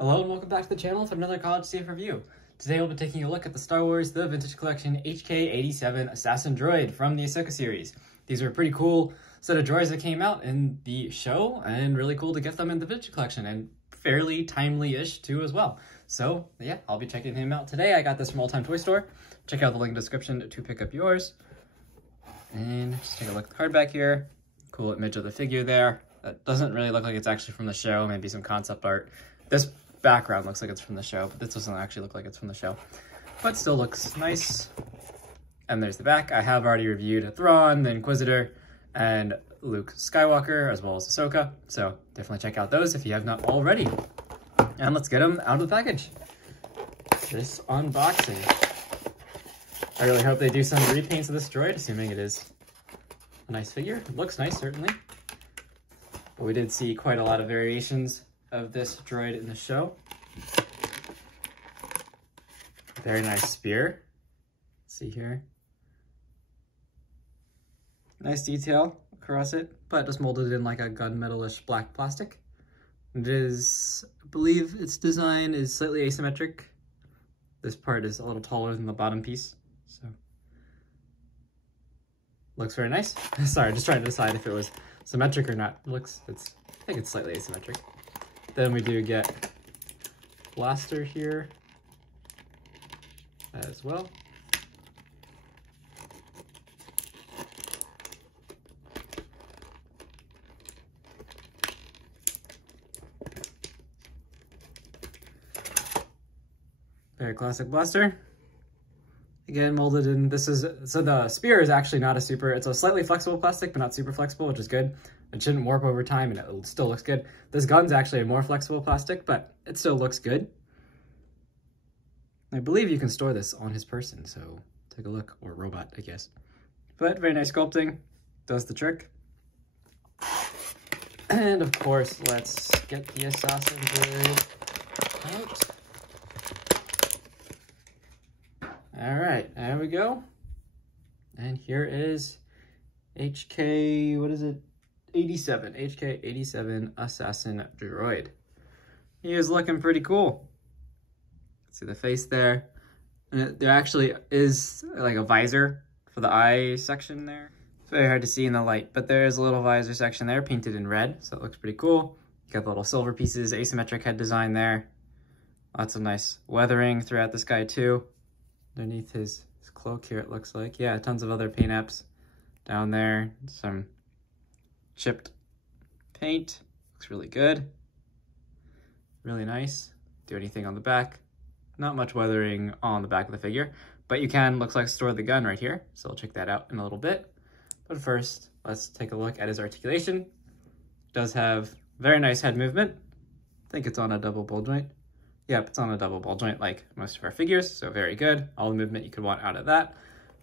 Hello and welcome back to the channel for another College Safe review. Today we'll be taking a look at the Star Wars The Vintage Collection HK-87 Assassin Droid from the Ahsoka series. These are a pretty cool set of droids that came out in the show, and really cool to get them in the Vintage Collection, and fairly timely-ish too as well. So yeah, I'll be checking him out today. I got this from Old Time Toy Store. Check out the link in the description to pick up yours. And just take a look at the card back here. Cool image of the figure there. That doesn't really look like it's actually from the show, maybe some concept art. This background looks like it's from the show, but this doesn't actually look like it's from the show. But still looks nice. And there's the back. I have already reviewed Thrawn, the Inquisitor, and Luke Skywalker, as well as Ahsoka. So definitely check out those if you have not already. And let's get them out of the package. This unboxing. I really hope they do some repaints of this droid, assuming it is a nice figure. It looks nice, certainly. But we did see quite a lot of variations of this droid in the show. Very nice spear. Let's see here. Nice detail across it, but just molded in like a gunmetal-ish black plastic. It is, I believe its design is slightly asymmetric. This part is a little taller than the bottom piece, so. Looks very nice. Sorry, just trying to decide if it was symmetric or not. I think it's slightly asymmetric. Then we do get blaster here as well. Very classic blaster. Again, molded in, so the spear is actually not it's a slightly flexible plastic, but not super flexible, which is good. It shouldn't warp over time, and it still looks good. This gun's actually a more flexible plastic, but it still looks good. I believe you can store this on his person, so take a look, or robot, I guess. But very nice sculpting, does the trick. And of course, let's get the Assassin Droid out. All right, there we go. And here is HK-87 Assassin Droid. He is looking pretty cool. See the face there. And there actually is like a visor for the eye section there. It's very hard to see in the light, but there is a little visor section there painted in red, so it looks pretty cool. You got the little silver pieces, asymmetric head design there. Lots of nice weathering throughout this guy too. Underneath his cloak here, it looks like. Yeah, tons of other paint apps down there. Some chipped paint. Looks really good. Really nice. Do anything on the back. Not much weathering on the back of the figure, but you can, looks like, store the gun right here. So we'll check that out in a little bit. But first, let's take a look at his articulation. It does have very nice head movement. I think it's on a double ball joint. Yep, it's on a double ball joint like most of our figures, so very good. All the movement you could want out of that.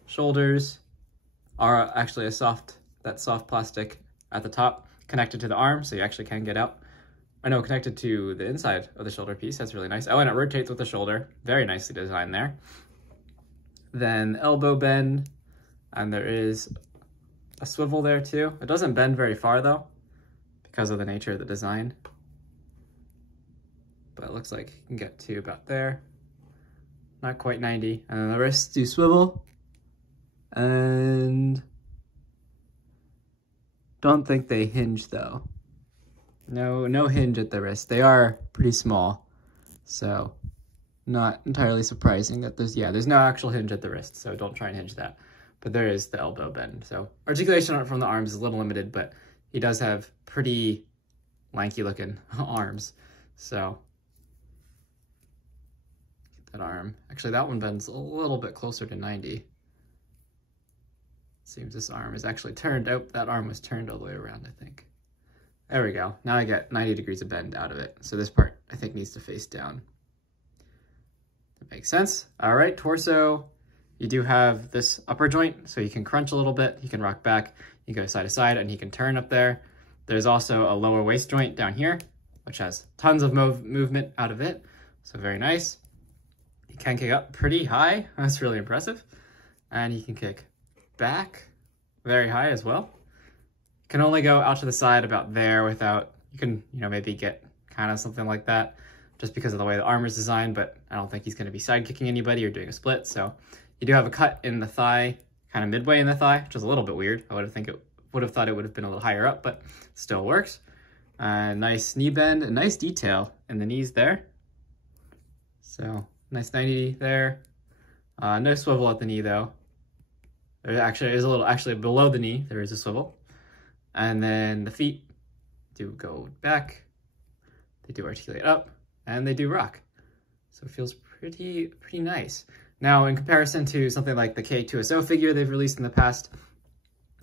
Shoulders are actually that soft plastic at the top connected to the arm, so you actually can get out. I know, connected to the inside of the shoulder piece. That's really nice. Oh, and it rotates with the shoulder. Very nicely designed there. Then elbow bend, and there is a swivel there too. It doesn't bend very far though, because of the nature of the design. But it looks like you can get to about there. Not quite 90. And then the wrists do swivel. And don't think they hinge though. No hinge at the wrist. They are pretty small. So not entirely surprising that there's no actual hinge at the wrist. So don't try and hinge that. But there is the elbow bend. So articulation from the arms is a little limited, but he does have pretty lanky looking arms. So that arm. Actually, that one bends a little bit closer to 90. Seems this arm is actually turned out. That arm was turned all the way around, I think. There we go. Now I get 90 degrees of bend out of it. So this part, I think, needs to face down. That makes sense. All right, torso. You do have this upper joint, so you can crunch a little bit. You can rock back. You go side to side, and he can turn up there. There's also a lower waist joint down here, which has tons of movement out of it. So very nice. He can kick up pretty high. That's really impressive. And he can kick back very high as well. Can only go out to the side about there without, you can, maybe get kind of something like that. just because of the way the armor is designed, but I don't think he's going to be sidekicking anybody or doing a split. So you do have a cut in the thigh, kind of midway in the thigh, which is a little bit weird. I would have thought it would have been a little higher up, but still works. Nice knee bend, a nice detail in the knees there. So nice 90 there. No swivel at the knee though. There actually is a little, actually below the knee, there is a swivel. And then the feet do go back, they do articulate up, and they do rock. So it feels pretty nice. Now, in comparison to something like the K-2SO figure they've released in the past,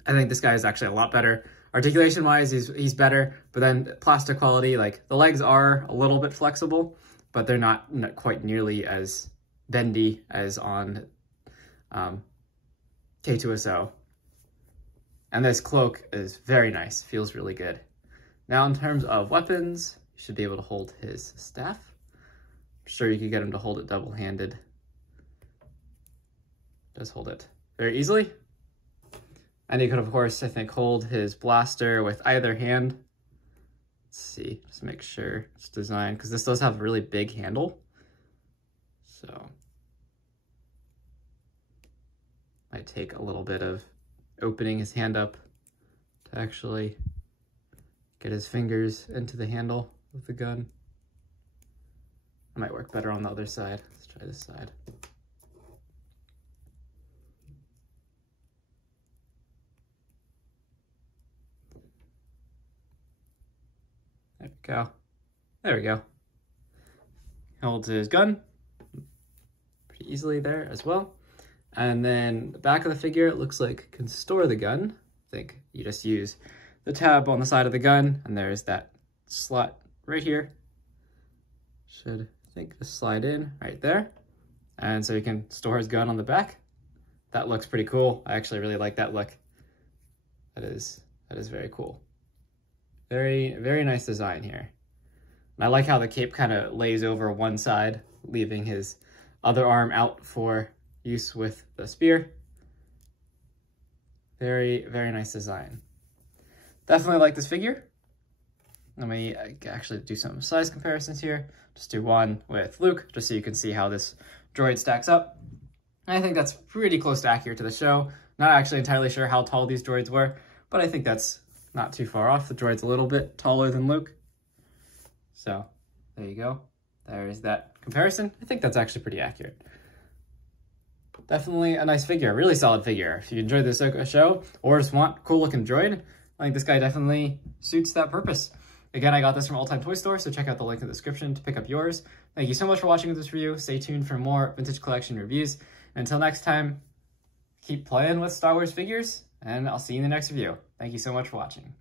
I think this guy is actually a lot better. Articulation-wise, he's better, but then plastic quality, like the legs are a little bit flexible, but they're not quite nearly as bendy as on K-2SO. And this cloak is very nice, feels really good. Now, in terms of weapons, you should be able to hold his staff. I'm sure you could get him to hold it double-handed. Does hold it very easily. And he could, of course, I think, hold his blaster with either hand. Let's see, just make sure it's designed, because this does have a really big handle. So, might take a little bit of opening his hand up to actually get his fingers into the handle of the gun. It might work better on the other side. Let's try this side. There we go. There we go. Holds his gun pretty easily there as well. And then the back of the figure, it looks like can store the gun. I think you just use the tab on the side of the gun, and there's that slot right here. Should, I think, just slide in right there. And so you can store his gun on the back. That looks pretty cool. I actually really like that look. That is very cool. Very nice design here. And I like how the cape kind of lays over one side, leaving his other arm out for use with the spear. Very nice design. Definitely like this figure. Let me actually do some size comparisons here. Just do one with Luke, just so you can see how this droid stacks up. And I think that's pretty close to accurate to the show. Not actually entirely sure how tall these droids were, but I think that's not too far off. The droid's a little bit taller than Luke. So there you go. There is that comparison. I think that's actually pretty accurate. Definitely a nice figure, a really solid figure. If you enjoyed the Ahsoka show or just want cool looking droid, I think this guy definitely suits that purpose. Again, I got this from Old Time Toy Store, so check out the link in the description to pick up yours. Thank you so much for watching this review. Stay tuned for more vintage collection reviews. And until next time, keep playing with Star Wars figures, and I'll see you in the next review. Thank you so much for watching.